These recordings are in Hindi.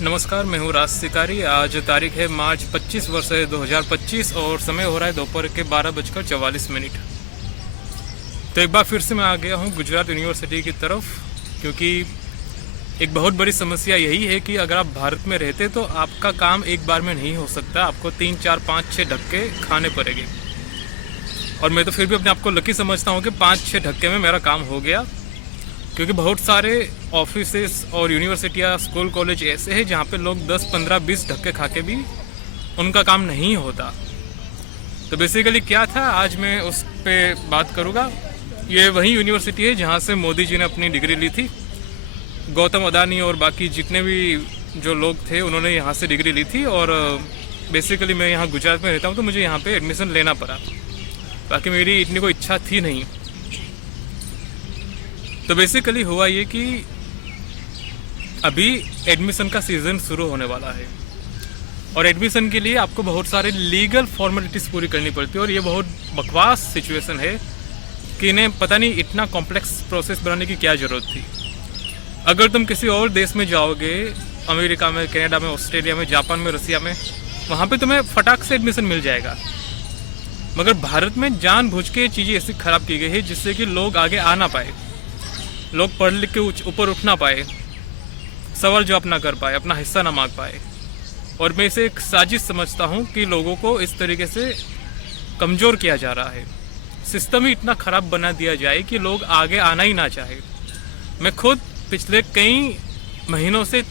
नमस्कार, मैं हूँ राज शिकारी। आज तारीख है मार्च 25 वर्ष है 2025 और समय हो रहा है दोपहर के 12:44। तो एक बार फिर से मैं आ गया हूँ गुजरात यूनिवर्सिटी की तरफ, क्योंकि एक बहुत बड़ी समस्या यही है कि अगर आप भारत में रहते तो आपका काम एक बार में नहीं हो सकता, आपको 3, 4, 5, 6 धक्के खाने पड़ेंगे। और मैं तो फिर भी अपने आप को लकी समझता हूँ कि 5-6 धक्के में मेरा काम हो गया, क्योंकि बहुत सारे ऑफिसेस और यूनिवर्सिटियाँ, स्कूल, कॉलेज ऐसे हैं जहाँ पे लोग 10, 15, 20 धक्के खा के भी उनका काम नहीं होता। तो बेसिकली क्या था, आज मैं उस पे बात करूँगा। ये वही यूनिवर्सिटी है जहाँ से मोदी जी ने अपनी डिग्री ली थी। गौतम अदानी और बाकी जितने भी जो लोग थे उन्होंने यहाँ से डिग्री ली थी। और बेसिकली मैं यहाँ गुजरात में रहता हूँ तो मुझे यहाँ पे एडमिशन लेना पड़ा, बाकी मेरी इतनी कोई इच्छा थी नहीं। तो बेसिकली हुआ ये कि अभी एडमिशन का सीज़न शुरू होने वाला है और एडमिशन के लिए आपको बहुत सारे लीगल फॉर्मेलिटीज़ पूरी करनी पड़ती है। और ये बहुत बकवास सिचुएशन है कि इन्हें पता नहीं इतना कॉम्प्लेक्स प्रोसेस बनाने की क्या ज़रूरत थी। अगर तुम किसी और देश में जाओगे, अमेरिका में, कनाडा में, ऑस्ट्रेलिया में, जापान में, रसिया में, वहाँ पे तुम्हें फटाक से एडमिशन मिल जाएगा। मगर भारत में जानबूझ के चीज़ें ऐसी ख़राब की गई है जिससे कि लोग आगे आ ना पाए, लोग पढ़ लिख के ऊपर उठ ना पाए, सवाल जवाब ना कर पाए, अपना हिस्सा ना मांग पाए। और मैं इसे एक साजिश समझता हूँ कि लोगों को इस तरीके से कमज़ोर किया जा रहा है। सिस्टम ही इतना ख़राब बना दिया जाए कि लोग आगे आना ही ना चाहे। मैं खुद पिछले कई महीनों से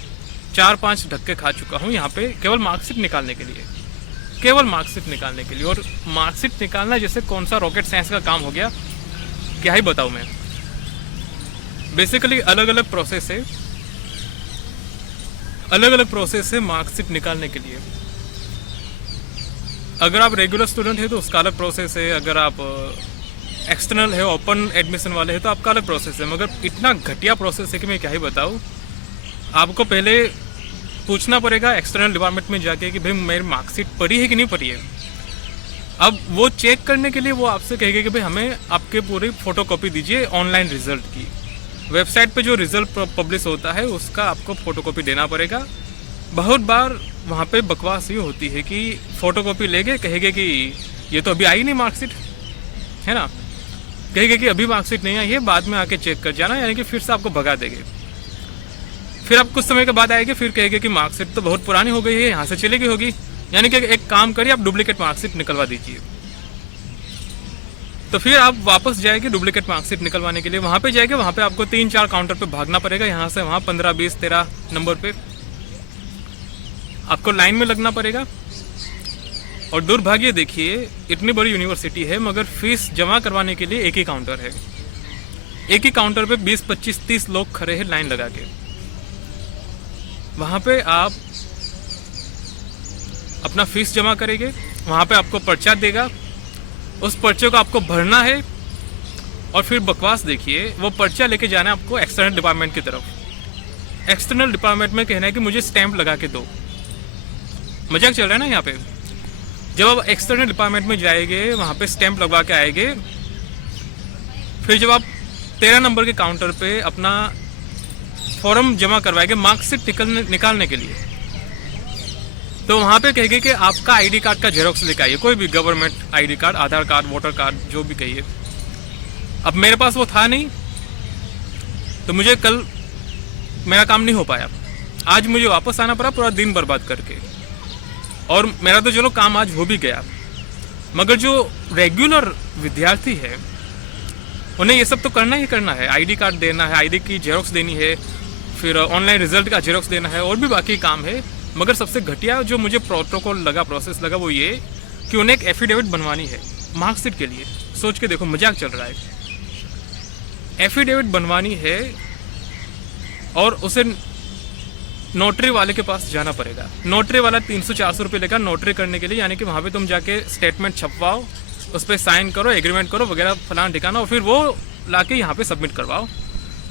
4-5 धक्के खा चुका हूँ यहाँ पे, केवल मार्कशीट निकालने के लिए, केवल मार्कशीट निकालने के लिए। और मार्कशीट निकालना जैसे कौन सा रॉकेट साइंस का काम हो गया, क्या ही बताऊँ मैं। बेसिकली अलग अलग प्रोसेस है मार्कशीट निकालने के लिए। अगर आप रेगुलर स्टूडेंट है तो उसका अलग प्रोसेस है, अगर आप एक्सटर्नल है, ओपन एडमिशन वाले हैं तो आपका अलग प्रोसेस है। मगर इतना घटिया प्रोसेस है कि मैं क्या ही बताऊँ। आपको पहले पूछना पड़ेगा एक्सटर्नल डिपार्टमेंट में जाके कि भाई मेरी मार्कशीट पड़ी है कि नहीं पड़ी है। अब वो चेक करने के लिए वो आपसे कहेगा कि भाई हमें आपके पूरी फ़ोटोकॉपी दीजिए ऑनलाइन रिजल्ट की। वेबसाइट पे जो रिज़ल्ट पब्लिश होता है उसका आपको फ़ोटोकॉपी देना पड़ेगा। बहुत बार वहाँ पे बकवास ये होती है कि फ़ोटोकॉपी लेंगे, कहेंगे कि ये तो अभी आई नहीं मार्कशीट, है ना, कहेंगे कि अभी मार्कशीट नहीं आई है, बाद में आके चेक कर जाना, यानी कि फिर से आपको भगा देंगे। फिर आप कुछ समय के बाद आएंगे, फिर कहेंगे कि मार्कशीट तो बहुत पुरानी हो गई है, यहाँ से चली गई होगी, यानी कि एक काम करिए आप डुप्लीकेट मार्कशीट निकलवा दीजिए। तो फिर आप वापस जाएंगे डुप्लीकेट मार्कशीट निकलवाने के लिए, वहाँ पे जाएंगे, वहाँ पे आपको 3-4 काउंटर पे भागना पड़ेगा, यहाँ से वहाँ 15, 20, 13 नंबर पे आपको लाइन में लगना पड़ेगा। और दुर्भाग्य देखिए, इतनी बड़ी यूनिवर्सिटी है मगर फीस जमा करवाने के लिए एक ही काउंटर है। एक ही काउंटर पे 20, 25, 30 लोग खड़े हैं लाइन लगा के। वहाँ पे आप अपना फीस जमा करेंगे, वहाँ पे आपको पर्चा देगा, उस पर्चे को आपको भरना है और फिर बकवास देखिए, वो पर्चा लेके जाना है आपको एक्सटर्नल डिपार्टमेंट की तरफ। एक्सटर्नल डिपार्टमेंट में कहना है कि मुझे स्टैंप लगा के दो। मजाक चल रहा है ना यहाँ पे। जब आप एक्सटर्नल डिपार्टमेंट में जाएंगे, वहाँ पे स्टैंप लगवा के आएंगे, फिर जब आप 13 नंबर के काउंटर पे अपना फॉर्म जमा करवाएंगे मार्कशीट निकालने के लिए, तो वहाँ पे कहेंगे कि आपका आईडी कार्ड का जेरोक्स लेके आइए, कोई भी गवर्नमेंट आईडी कार्ड, आधार कार्ड, वोटर कार्ड, जो भी कहिए। अब मेरे पास वो था नहीं तो मुझे कल मेरा काम नहीं हो पाया, आज मुझे वापस आना पड़ा पूरा दिन बर्बाद करके। और मेरा तो चलो काम आज हो भी गया, मगर जो रेगुलर विद्यार्थी है उन्हें ये सब तो करना ही करना है। आईडी कार्ड देना है, आईडी की जेरोक्स देनी है, फिर ऑनलाइन रिजल्ट का जेरोक्स देना है, और भी बाकी काम है। मगर सबसे घटिया जो मुझे प्रोटोकॉल लगा, प्रोसेस लगा, वो ये कि उन्हें एक एफिडेविट बनवानी है मार्कशीट के लिए। सोच के देखो, मजाक चल रहा है। एफिडेविट बनवानी है और उसे नोटरी वाले के पास जाना पड़ेगा। नोटरी वाला 300-400 रुपये लेगा नोटरी करने के लिए, यानी कि वहाँ पे तुम जाके स्टेटमेंट छपवाओ, उस पर साइन करो, एग्रीमेंट करो वगैरह, फलाना ठिकाना, और फिर वो लाके यहाँ पे सबमिट करवाओ।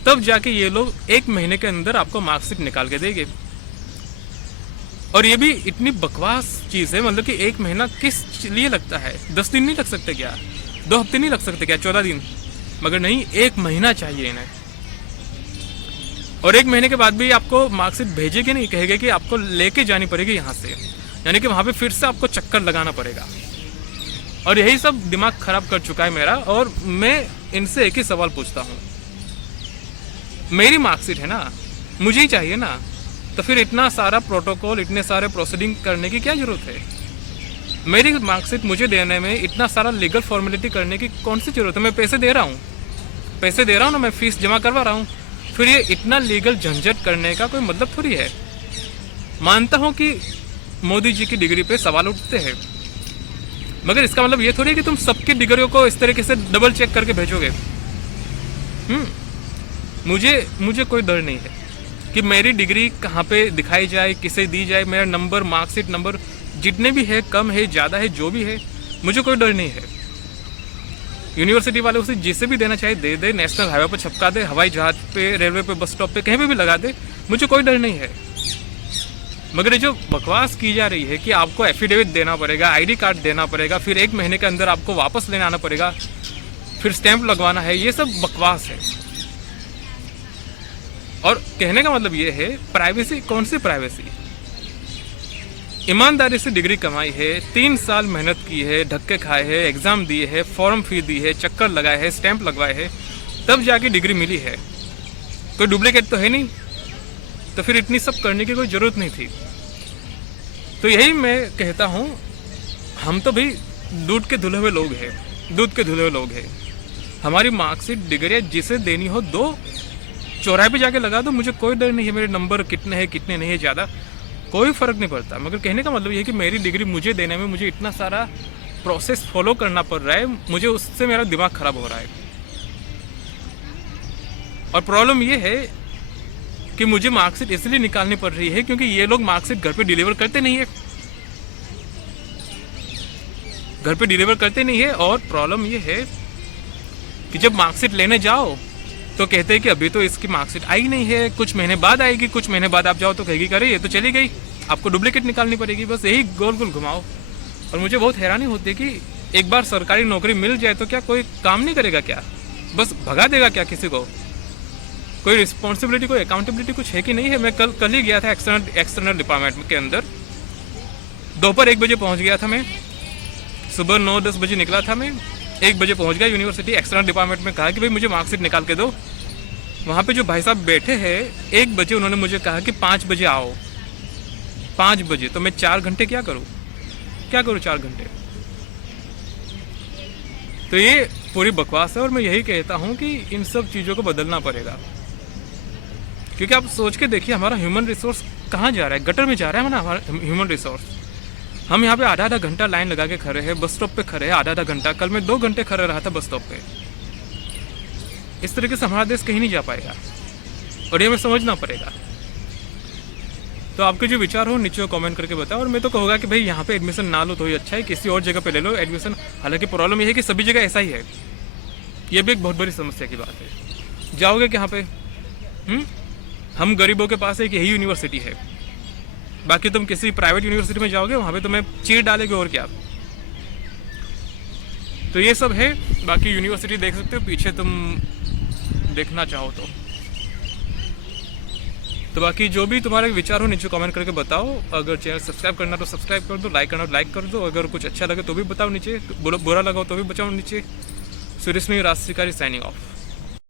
तब जाके ये लोग 1 महीने के अंदर आपको मार्कशीट निकाल के देंगे। और ये भी इतनी बकवास चीज़ है, मतलब कि 1 महीना किस लिए लगता है? 10 दिन नहीं लग सकते क्या? 2 हफ्ते नहीं लग सकते क्या? 14 दिन? मगर नहीं, 1 महीना चाहिए इन्हें। और 1 महीने के बाद भी आपको मार्कशीट भेजेगी नहीं, कहेगा कि आपको लेके जानी पड़ेगी यहाँ से, यानी कि वहाँ पे फिर से आपको चक्कर लगाना पड़ेगा। और यही सब दिमाग खराब कर चुका है मेरा। और मैं इनसे एक ही सवाल पूछता हूँ, मेरी मार्कशीट है ना, मुझे ही चाहिए ना, तो फिर इतना सारा प्रोटोकॉल, इतने सारे प्रोसीडिंग करने की क्या जरूरत है? मेरी मार्कशीट मुझे देने में इतना सारा लीगल फॉर्मेलिटी करने की कौन सी जरूरत है? मैं पैसे दे रहा हूँ ना, मैं फीस जमा करवा रहा हूँ, फिर ये इतना लीगल झंझट करने का कोई मतलब थोड़ी है। मानता हूँ कि मोदी जी की डिग्री पे सवाल उठते हैं, मगर इसका मतलब ये थोड़ी है कि तुम सबकी डिग्रियों को इस तरीके से डबल चेक करके भेजोगे। मुझे कोई डर नहीं है कि मेरी डिग्री कहाँ पे दिखाई जाए, किसे दी जाए, मेरा नंबर, मार्कशीट नंबर जितने भी है, कम है, ज़्यादा है, जो भी है, मुझे कोई डर नहीं है। यूनिवर्सिटी वाले उसे जिसे भी देना चाहे दे दे, नेशनल हाईवे पर छपका दे, हवाई जहाज पे, रेलवे पे, बस स्टॉप पे, कहीं पे भी लगा दे, मुझे कोई डर नहीं है। मगर ये जो बकवास की जा रही है कि आपको एफिडेविट देना पड़ेगा, आईडी कार्ड देना पड़ेगा, फिर 1 महीने के अंदर आपको वापस लेने आना पड़ेगा, फिर स्टैंप लगवाना है, ये सब बकवास है। और कहने का मतलब ये है, प्राइवेसी, कौन सी प्राइवेसी? ईमानदारी से डिग्री कमाई है, 3 साल मेहनत की है, धक्के खाए हैं, एग्जाम दिए है, फॉर्म फी दी है, चक्कर लगाए हैं, स्टैंप लगवाए हैं, तब जाके डिग्री मिली है। कोई डुप्लीकेट तो है नहीं, तो फिर इतनी सब करने की कोई ज़रूरत नहीं थी। तो यही मैं कहता हूँ, हम तो भाई दूध के धुले हुए लोग हैं। हमारी मार्कशीट, डिग्री जिसे देनी हो दो, चौराहे पे जाके लगा दो, मुझे कोई डर नहीं है मेरे नंबर कितने हैं, कितने नहीं है, ज़्यादा कोई फ़र्क नहीं पड़ता। मगर कहने का मतलब ये है कि मेरी डिग्री मुझे देने में मुझे इतना सारा प्रोसेस फॉलो करना पड़ रहा है, मुझे उससे मेरा दिमाग ख़राब हो रहा है। और प्रॉब्लम ये है कि मुझे मार्कशीट इसलिए निकालनी पड़ रही है क्योंकि ये लोग मार्कशीट घर पे डिलीवर करते नहीं है। और प्रॉब्लम ये है कि जब मार्कशीट लेने जाओ तो कहते हैं कि अभी तो इसकी मार्कशीट आई नहीं है, कुछ महीने बाद आएगी, कुछ महीने बाद आप जाओ तो कहेगी करे ये तो चली गई, आपको डुप्लीकेट निकालनी पड़ेगी। बस यही गोल गोल घुमाओ। और मुझे बहुत हैरानी होती है कि एक बार सरकारी नौकरी मिल जाए तो क्या कोई काम नहीं करेगा क्या? बस भगा देगा क्या किसी को? कोई रिस्पॉन्सिबिलिटी, कोई अकाउंटेबिलिटी कुछ है कि नहीं है? मैं कल ही गया था एक्सटर्नल डिपार्टमेंट के अंदर, दोपहर 1 बजे पहुंच गया था मैं, सुबह 9-10 बजे निकला था मैं, 1 बजे पहुंच गया यूनिवर्सिटी। एक्सटर्नल डिपार्टमेंट में कहा कि भाई मुझे मार्कशीट निकाल के दो। वहाँ पे जो भाई साहब बैठे हैं, 1 बजे उन्होंने मुझे कहा कि 5 बजे आओ। 5 बजे तो मैं 4 घंटे क्या करूँ 4 घंटे? तो ये पूरी बकवास है। और मैं यही कहता हूँ कि इन सब चीज़ों को बदलना पड़ेगा, क्योंकि आप सोच के देखिए हमारा ह्यूमन रिसोर्स कहाँ जा रहा है, गटर में जा रहा है ना हमारा ह्यूमन रिसोर्स। हम यहाँ पे आधा घंटा लाइन लगा के खड़े हैं, बस स्टॉप पे खड़े हैं आधा घंटा। कल मैं 2 घंटे खड़े रहा था बस स्टॉप पे। इस तरीके से हमारा देश कहीं नहीं जा पाएगा और ये हमें समझना पड़ेगा। तो आपके जो विचार हो नीचे कमेंट करके बताओ। और मैं तो कहूँगा कि भाई यहाँ पे एडमिशन ना लो तो ही अच्छा है, किसी और जगह पे ले लो एडमिशन। हालांकि प्रॉब्लम ये है कि सभी जगह ऐसा ही है, ये भी एक बहुत बड़ी समस्या की बात है। जाओगे कहाँ पे? हम गरीबों के पास एक यही यूनिवर्सिटी है, बाकी तुम किसी प्राइवेट यूनिवर्सिटी में जाओगे वहाँ पे तुम्हें चीर डालेंगे और क्या। तो ये सब है। बाकी यूनिवर्सिटी देख सकते हो पीछे, तुम देखना चाहो तो बाकी जो भी तुम्हारे विचार हो नीचे कमेंट करके बताओ। अगर चैनल सब्सक्राइब करना तो सब्सक्राइब कर दो, लाइक करना तो लाइक कर दो। अगर कुछ अच्छा लगे तो भी बताओ नीचे, बुरा लगा तो भी बताओ नीचे। सुरेश में राष्ट्रीय साइनिंग ऑफ।